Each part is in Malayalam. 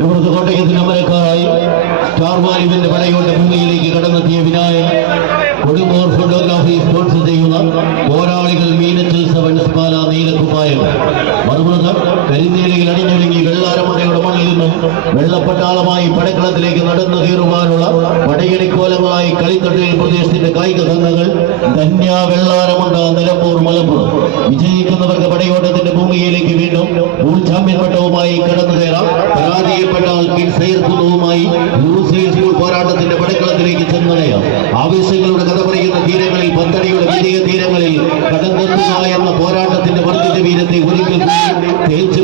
തിരുവനന്തപുരത്ത് കോട്ടയത്തിന്റെ അമരക്കാരായി സ്റ്റാർ ഇതിന്റെ പടയോട്ട ഭൂമിയിലേക്ക് കടന്നെത്തിയ വിനായകൻ കൊടുമ്പോർ ഫോട്ടോഗ്രാഫി സ്പോൺസർ ചെയ്യുന്ന പോരാളികൾ മീനച്ചൽ സെവൻസ് പാല നീലക്കുപ്പായം. മറുപുറത്ത് കരിനീലയിൽ അണിഞ്ഞൊരുങ്ങി വെള്ളാരമുണ്ടയുടെ നിന്നും വെള്ളപ്പട്ടാളമായി പടക്കളത്തിലേക്ക് നടന്നു കയറുവാനുള്ള പടയണിക്കോലങ്ങളായി കളിത്തട്ടിൽ പ്രദേശത്തിന്റെ കായിക സംഘങ്ങൾ ധന്യ വെള്ളാരമുണ്ട നിലമ്പൂർ മലപ്പുറം വിജയിക്കുന്നവർക്ക് പടയോട്ടത്തിന്റെ ഭൂമിയിലേക്ക് വീണ്ടും സ്കൂൾ ചാമ്പ്യൻ പട്ടവുമായി കടന്നു കയറാം. പരാജയപ്പെട്ടാൽ കിൻസൈർക്കുന്നതുമായി സ്കൂൾ പോരാട്ടത്തിന്റെ പടക്കളത്തിലേക്ക് ചെന്നണയാം ആവേശങ്ങളുടെ കഥ പറയുന്ന തീരങ്ങളിൽ പന്തടിയുടെ വിജയ തീരങ്ങളിൽ കടന്നെത്തുക എന്ന പോരാട്ടത്തിന്റെ വർദ്ധിത വീരത്തെ ഒരിക്കൽ തേച്ചു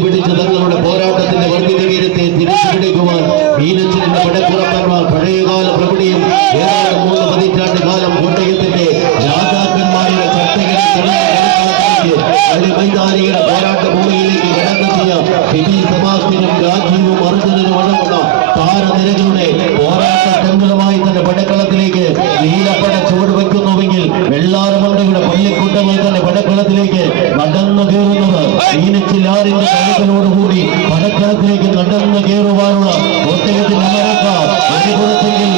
സെബാസ്റ്റിനും രാജീവും അർജുനനും അടങ്ങുന്ന താരനിരകളുടെ പോരാട്ട ചെമ്പലമായി തന്നെ പടക്കളത്തിലേക്ക് നീലപ്പട ചുവട് വയ്ക്കുന്നുവെങ്കിൽ വെള്ളാരമണ്ടയുടെ പള്ളിക്കൂട്ടങ്ങൾ തന്നെ പടക്കളത്തിലേക്ക് നടന്നു കയറുന്നത്. ഈനച്ചിലാറിന്റെ കഴുകലോടുകൂടി പടക്കളത്തിലേക്ക് നടന്നു കയറുവാനുള്ള ഒട്ടകത്തിൽ അമരക്ക അനുഭവത്തെങ്കിൽ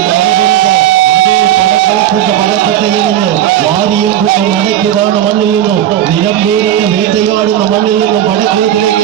വാരിയും നടക്കുന്നതാണ് മണ്ണിൽ നിന്നും നിലമ്പൂരിനെ വേട്ടയാടുന്ന മണ്ണിൽ നിന്നും പടക്കളത്തിലേക്ക്